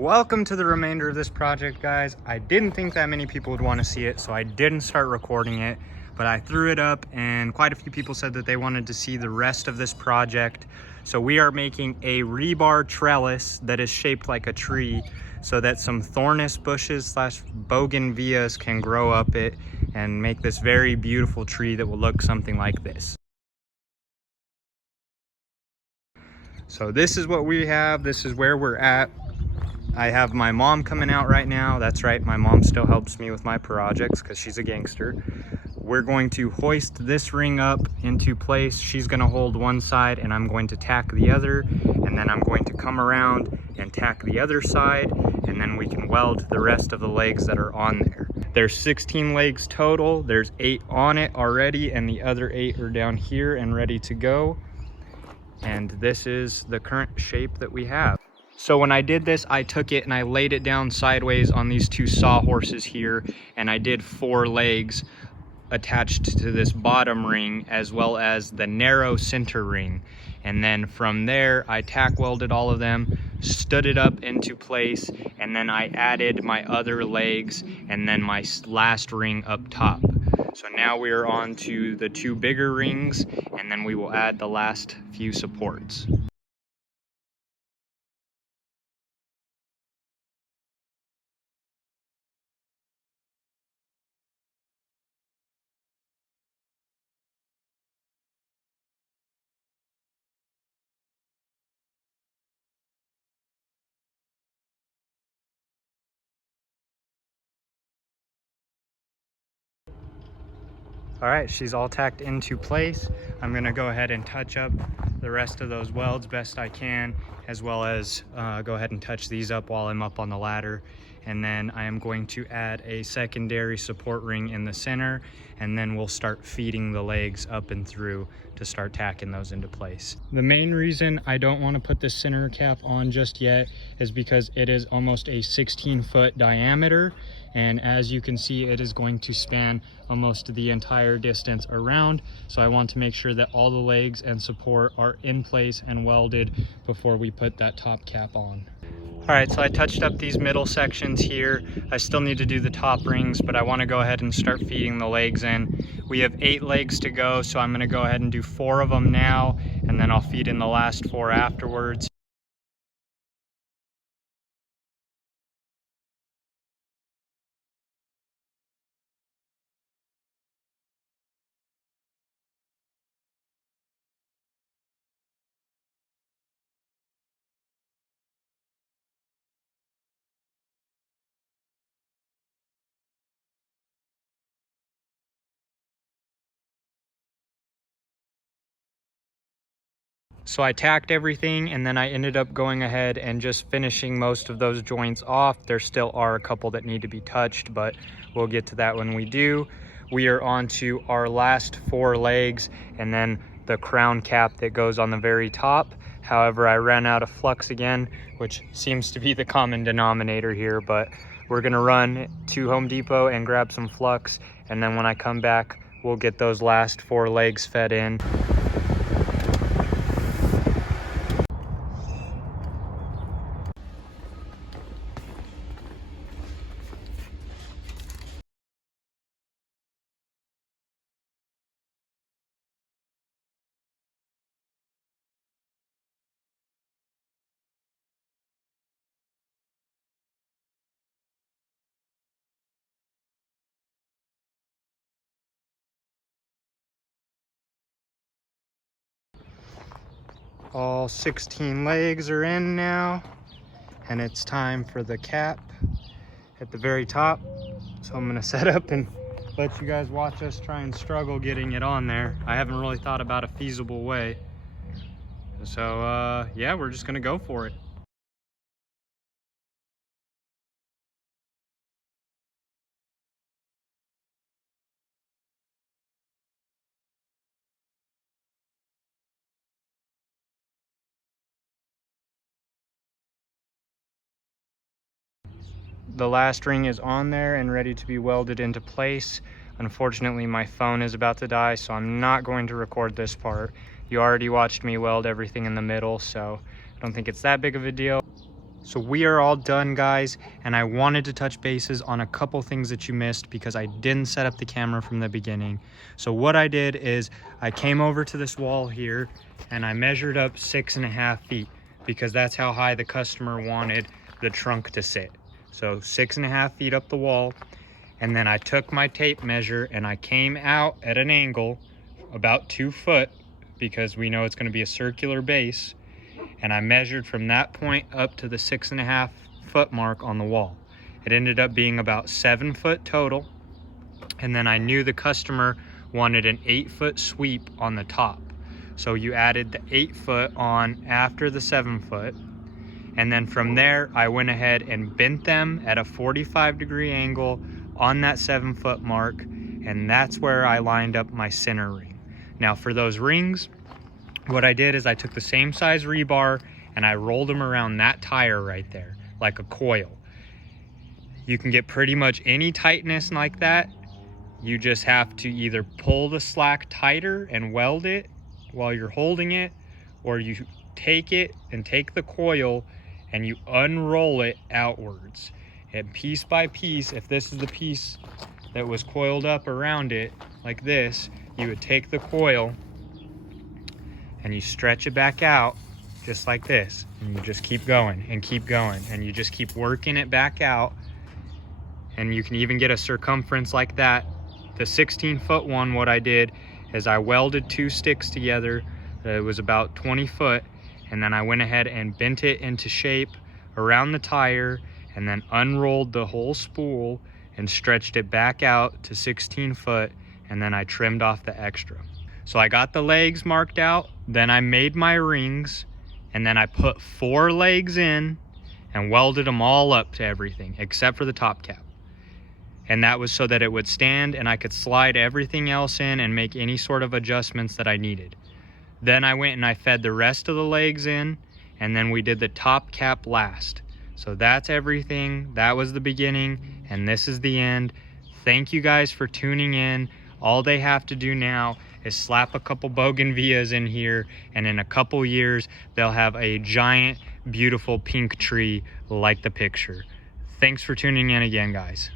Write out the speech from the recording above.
Welcome to the remainder of this project, guys. I didn't think that many people would want to see it, so I didn't start recording it, but I threw it up and quite a few people said that they wanted to see the rest of this project. So we are making a rebar trellis that is shaped like a tree so that some thornous bushes slash bougainvilleas can grow up it and make this very beautiful tree that will look something like this. So this is what we have. This is where we're at. I have my mom coming out right now. That's right, my mom still helps me with my projects because she's a gangster. We're going to hoist this ring up into place. She's gonna hold one side and I'm going to tack the other, and then I'm going to come around and tack the other side, and then we can weld the rest of the legs that are on there. There's 16 legs total. There's 8 on it already and the other 8 are down here and ready to go. And this is the current shape that we have. So when I did this, I took it and I laid it down sideways on these 2 sawhorses here, and I did 4 legs attached to this bottom ring as well as the narrow center ring. And then from there, I tack welded all of them, stood it up into place, and then I added my other legs and then my last ring up top. So now we are on to the 2 bigger rings, and then we will add the last few supports. All right, she's all tacked into place. I'm gonna go ahead and touch up the rest of those welds best I can, as well as go ahead and touch these up while I'm up on the ladder. And then I am going to add a secondary support ring in the center, and then we'll start feeding the legs up and through to start tacking those into place. The main reason I don't want to put this center cap on just yet is because it is almost a 16-foot diameter, and as you can see, it is going to span almost the entire distance around. So I want to make sure that all the legs and support are in place and welded before we put that top cap on. All right, so I touched up these middle sections here. I still need to do the top rings, but I want to go ahead and start feeding the legs in. We have 8 legs to go, so I'm going to go ahead and do 4 of them now, and then I'll feed in the last 4 afterwards. So I tacked everything, and then I ended up going ahead and just finishing most of those joints off. There still are a couple that need to be touched, but we'll get to that when we do. We are on to our last 4 legs and then the crown cap that goes on the very top. However, I ran out of flux again, which seems to be the common denominator here, but we're gonna run to Home Depot and grab some flux, and then when I come back, we'll get those last 4 legs fed in. All 16 legs are in now, and it's time for the cap at the very top. So I'm gonna set up and let you guys watch us try and struggle getting it on there. I haven't really thought about a feasible way. So yeah, we're just gonna go for it. The last ring is on there and ready to be welded into place. Unfortunately, my phone is about to die, so I'm not going to record this part. You already watched me weld everything in the middle, so I don't think it's that big of a deal. So we are all done, guys, and I wanted to touch bases on a couple things that you missed because I didn't set up the camera from the beginning. So what I did is I came over to this wall here and I measured up 6.5 feet because that's how high the customer wanted the trunk to sit. So 6.5 feet up the wall, and then I took my tape measure and I came out at an angle about 2 foot because we know it's going to be a circular base, and I measured from that point up to the 6.5 foot mark on the wall. It ended up being about 7 foot total, and then I knew the customer wanted an 8 foot sweep on the top. So you added the 8 foot on after the 7 foot, and then from there I went ahead and bent them at a 45-degree angle on that 7 foot mark, and that's where I lined up my center ring. Now for those rings, what I did is I took the same size rebar and I rolled them around that tire right there, like a coil. You can get pretty much any tightness like that. You just have to either pull the slack tighter and weld it while you're holding it, or you take it and take the coil and you unroll it outwards. And piece by piece, if this is the piece that was coiled up around it like this, you would take the coil and you stretch it back out just like this, and you just keep going and keep going, and you just keep working it back out, and you can even get a circumference like that. The 16-foot one, what I did is I welded 2 sticks together. It was about 20 foot, and then I went ahead and bent it into shape around the tire, and then unrolled the whole spool and stretched it back out to 16 foot, and then I trimmed off the extra. So I got the legs marked out, then I made my rings, and then I put 4 legs in and welded them all up to everything except for the top cap. And that was so that it would stand and I could slide everything else in and make any sort of adjustments that I needed. Then I went and I fed the rest of the legs in, and then we did the top cap last. So that's everything. That was the beginning, and this is the end. Thank you guys for tuning in. All they have to do now is slap a couple bougainvilleas in here, and in a couple years they'll have a giant beautiful pink tree like the picture. Thanks for tuning in again, guys.